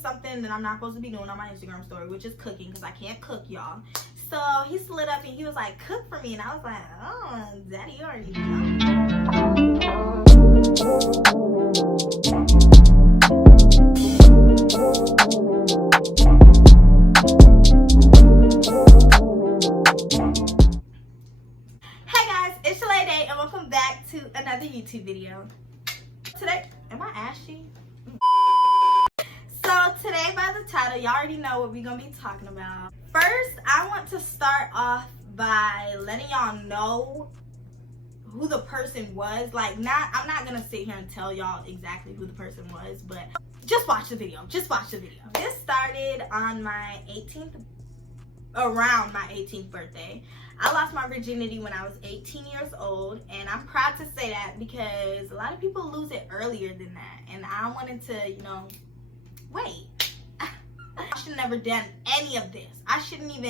something that I'm not supposed to be doing on my Instagram story, which is cooking, because I can't cook, y'all. So he slid up and he was like, cook for me. And I was like, oh, daddy, you already know. Hey guys, it's Shalaya Dae and welcome back to another YouTube video. Today, am I ashy? So today, by the title, y'all already know what we're gonna be talking about. First, I want to start off by letting y'all know who the person was. Like, I'm not gonna sit here and tell y'all exactly who the person was, but just watch the video. Just watch the video. This started on my 18th, around my 18th birthday. I lost my virginity when I was 18 years old, and I'm proud to say that because a lot of people lose it earlier than that, and I wanted to, wait. I should have never done any of this. I should have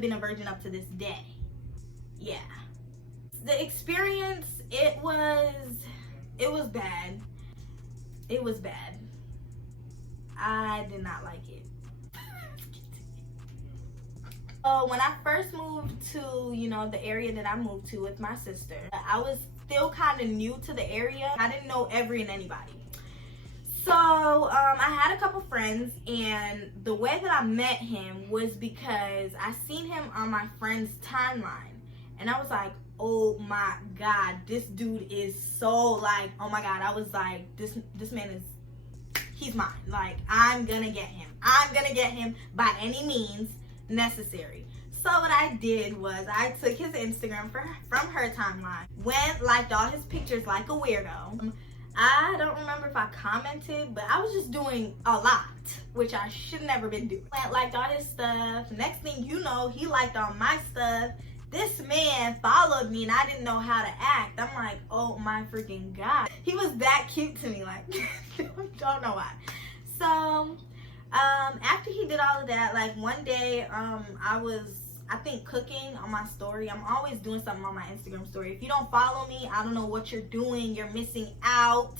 been a virgin up to this day. Yeah. The experience, it was bad. It was bad. I did not like it. So when I first moved to, the area that I moved to with my sister, I was still kind of new to the area. I didn't know every and anybody. So I had a couple friends, and the way that I met him was because I seen him on my friend's timeline, and I was like, oh my God, this dude is so like, oh my God. I was like, this man he's mine. Like, I'm gonna get him. I'm gonna get him by any means necessary. So what I did was I took his Instagram from her timeline, went, liked all his pictures like a weirdo. I don't remember if I commented, but I was just doing a lot, which I should never been doing. Went, liked all his stuff. Next thing you know, he liked all my stuff. This man followed me and I didn't know how to act. I'm like, oh my freaking God. He was that cute to me, like, don't know why. So after he did all of that, like one day, I was, I think, cooking on my story. I'm always doing something on my Instagram story. If you don't follow me, I don't know what you're doing. You're missing out,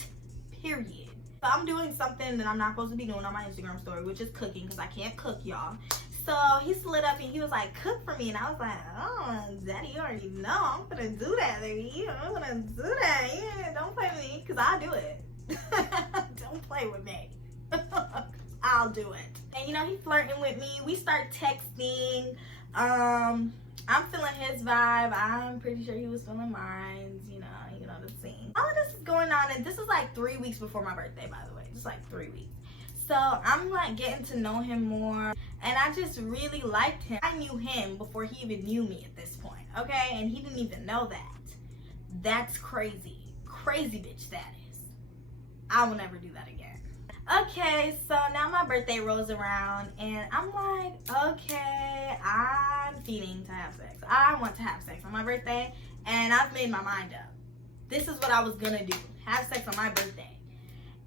period. So I'm doing something that I'm not supposed to be doing on my Instagram story, which is cooking, because I can't cook, y'all. So he slid up and he was like, cook for me. And I was like, oh, daddy, you already know. I'm gonna do that, baby. I'm gonna do that. Yeah, don't play with me, because I'll do it. Don't play with me. I'll do it. And he flirting with me. We start texting. I'm feeling his vibe. I'm pretty sure he was feeling mine. You know the scene. All of this is going on, and this is like 3 weeks before my birthday, by the way. Just like 3 weeks. So I'm like getting to know him more, and I just really liked him. I knew him before he even knew me at this point, okay? And he didn't even know that. That's crazy. Crazy bitch that is. I will never do that again. Okay, so now my birthday rolls around, and I'm like, okay, I'm feeling to have sex. I want to have sex on my birthday, and I've made my mind up. This is what I was gonna do, have sex on my birthday.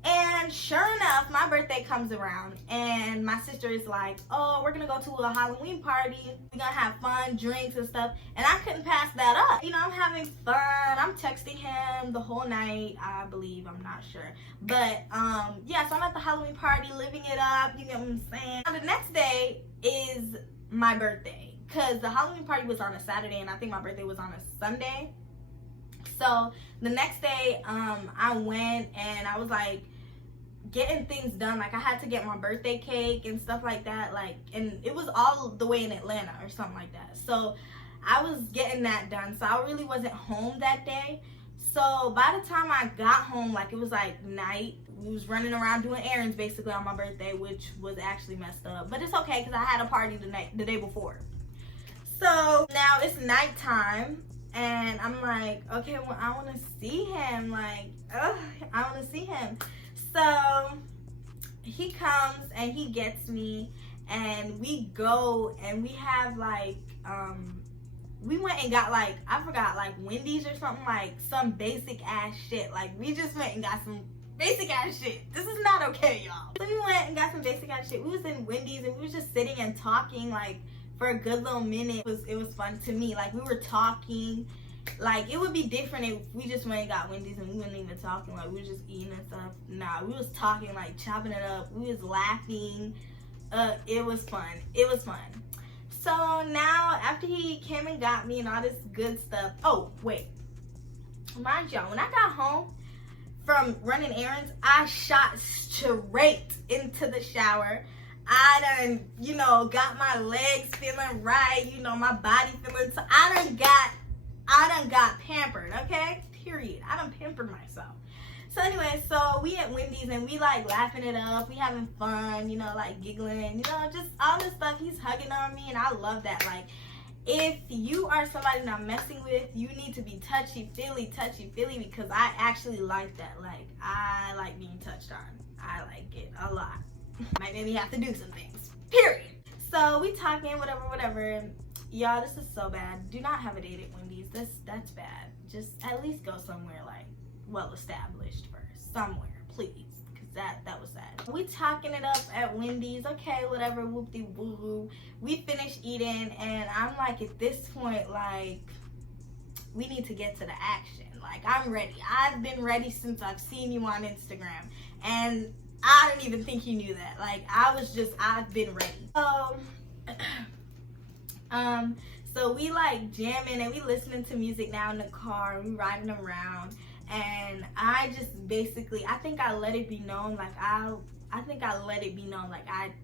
And sure enough, my birthday comes around, and my sister is like, oh, we're gonna go to a Halloween party. We're gonna have fun, drinks and stuff. And I couldn't pass that up. I'm having fun. I'm texting him the whole night, I believe. I'm not sure. But, yeah, so I'm at the Halloween party, living it up. You get what I'm saying? Now, the next day is my birthday, because the Halloween party was on a Saturday, and I think my birthday was on a Sunday. So the next day, I went, and I was like, getting things done. Like, I had to get my birthday cake and stuff like that, like, and it was all the way in Atlanta or something like that. So I was getting that done, so I really wasn't home that day. So by the time I got home, like, it was like night. We was running around doing errands basically on my birthday, which was actually messed up, but it's okay because I had a party the day before. So now it's nighttime, and I'm like, okay, well, I want to see him. Like, I want to see him. So he comes and he gets me, and we go and we have like, we went and got like, I forgot, like Wendy's or something, like some basic ass shit. Like, we just went and got some basic ass shit. This is not okay, y'all. So we went and got some basic ass shit. We was in Wendy's and we was just sitting and talking like for a good little minute. It was fun to me. Like, we were talking, Like, it would be different if we just went and got Wendy's and we wasn't even talking. Like, we were just eating and stuff. Nah, we was talking, like, chopping it up. We was laughing. It was fun. It was fun. So now, after he came and got me and all this good stuff. Oh, wait. Mind y'all, when I got home from running errands, I shot straight into the shower. I done, you know, got my legs feeling right. You know, my body feeling. I done got pampered, okay? Period. I done pampered myself. So anyway, so we at Wendy's and we like laughing it up. We having fun, you know, like giggling, you know, just all this stuff. He's hugging on me and I love that. Like, if you are somebody that I'm messing with, you need to be touchy-feely because I actually like that. Like, I like being touched on. I like it a lot. Might maybe have to do some things. Period. So we talking, whatever. Y'all, this is so bad. Do not have a date at Wendy's. That's bad. Just at least go somewhere like well established first. Somewhere, please. Cause that was sad. We talking it up at Wendy's. Okay, whatever, whoop-de-woo. We finished eating and I'm like, at this point, like, we need to get to the action. Like, I'm ready. I've been ready since I've seen you on Instagram. And I didn't even think you knew that. Like, I've been ready. So we like jamming and we listening to music now in the car. We riding around. And I just basically, I think I let it be known, like, I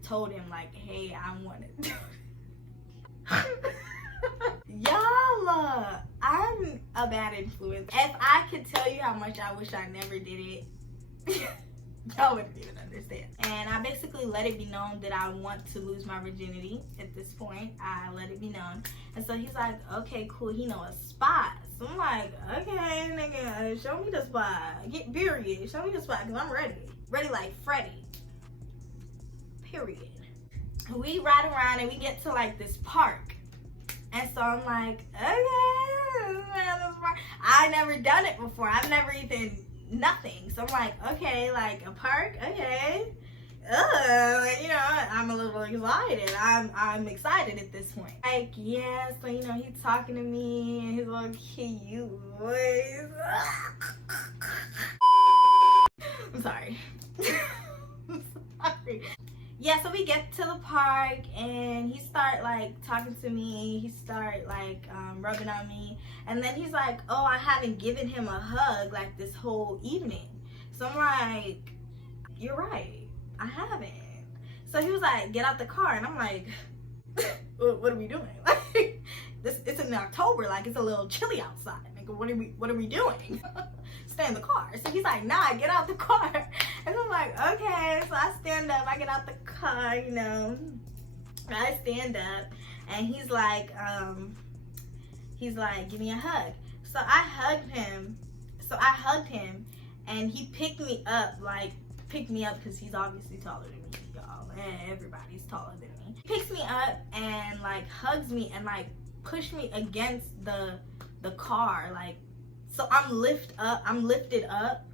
told him, like, hey, I want it. Y'all, I'm a bad influence. If I could tell you how much I wish I never did it, y'all wouldn't even understand. And I basically let it be known that I want to lose my virginity at this point. I let it be known. And so he's like, okay, cool, he know a spot. So I'm like, okay, nigga, show me the spot. Get period. Show me the spot, because I'm ready. Ready like Freddy. Period. We ride around and we get to like this park. And so I'm like, okay, I never done it before. I've never even nothing. So I'm like, okay, like a park, okay. You know, I'm a little excited. I'm excited at this point. Like, yeah, so you know, he's talking to me and his little cute voice. I'm sorry. I'm sorry. Yeah, so we get to the park and he start like talking to me. He start like rubbing on me, and then he's like, oh, I haven't given him a hug like this whole evening. So I'm like, you're right, I haven't. So he was like, get out the car, and I'm like, what are we doing? Like, it's in October, like it's a little chilly outside. Like, what are we doing? Stay in the car. So he's like, nah, get out the car. And I'm like, okay. So I stand up, I get out the car, you know. I stand up and he's like, give me a hug. So I hugged him and he picked me up because he's obviously taller than me, y'all. And everybody's taller than me. He picks me up and like hugs me and like pushed me against the car, like, so I'm lifted up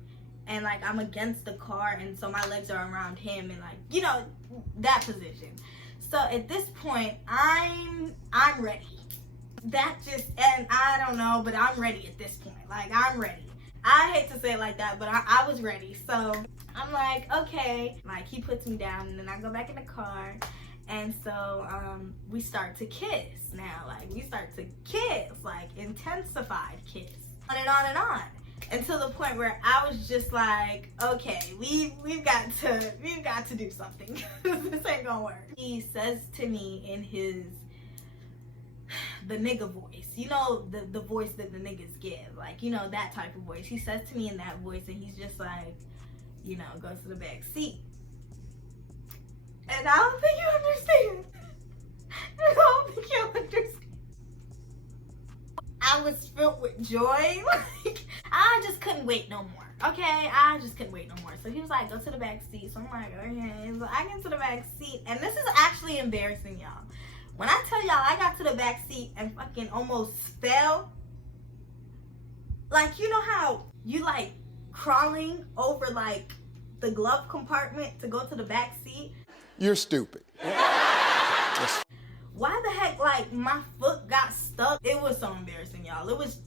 and like I'm against the car, and so my legs are around him and like, you know, that position. So at this point, I'm ready. And I don't know, but I'm ready at this point. Like, I'm ready. I hate to say it like that, but I was ready. So I'm like, okay. Like, he puts me down and then I go back in the car. And so we start to kiss now. Like, we start to kiss, like intensified kiss. On and on and on. Until the point where I was just like, okay, we've got to do something. This ain't gonna work. He says to me in the nigga voice, you know, the voice that the niggas give, like, you know, that type of voice. He says to me in that voice, and he's just like, you know, go to the back seat. And I don't think you understand. I don't think you understand. I was filled with joy. Like, I just couldn't wait no more. Okay, I just couldn't wait no more. So he was like, go to the back seat. So I'm like, okay. So I get to the back seat, and this is actually embarrassing, y'all. When I tell y'all I got to the back seat and fucking almost fell, like, you know how you like crawling over like the glove compartment to go to the back seat? You're stupid. why the heck, like, my foot got stuck. It was so embarrassing, y'all. It was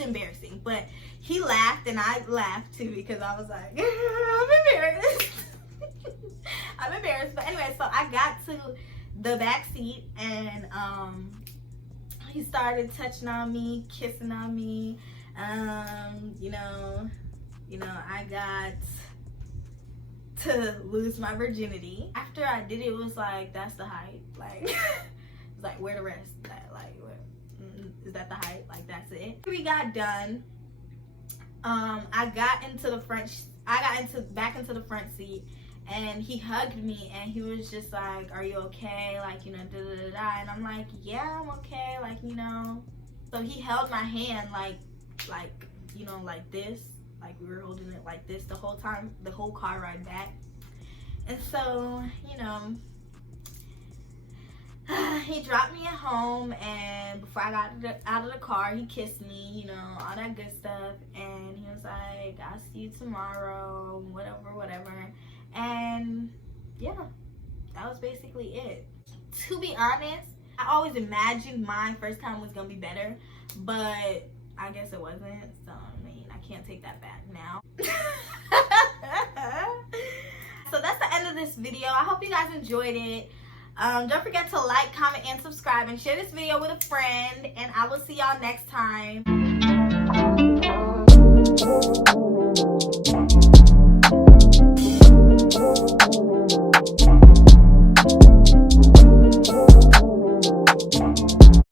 embarrassing. But he laughed and I laughed too, because I was like, I'm embarrassed. I'm embarrassed. But anyway, so I got to the back seat, and he started touching on me, kissing on me. You know, I got to lose my virginity. After I did it, it was like, that's the height. Like, it's like, where the rest? Like, where, is that the height? Like, that's it. We got done. I got back into the front seat, and he hugged me, and he was just like, are you okay? Like, you know, da da da da. And I'm like, yeah, I'm okay. Like, you know. So he held my hand like, you know, like this. Like, we were holding it like this the whole time, the whole car ride back. And so, you know, he dropped me at home, and before I got out of the car, he kissed me, you know, all that good stuff. And he was like, I'll see you tomorrow, whatever. And yeah, that was basically it. To be honest, I always imagined my first time was gonna be better, but I guess it wasn't. So I mean, I can't take that back now. So that's the end of this video. I hope you guys enjoyed it. Don't forget to like, comment, and subscribe, and share this video with a friend. And I will see y'all next time.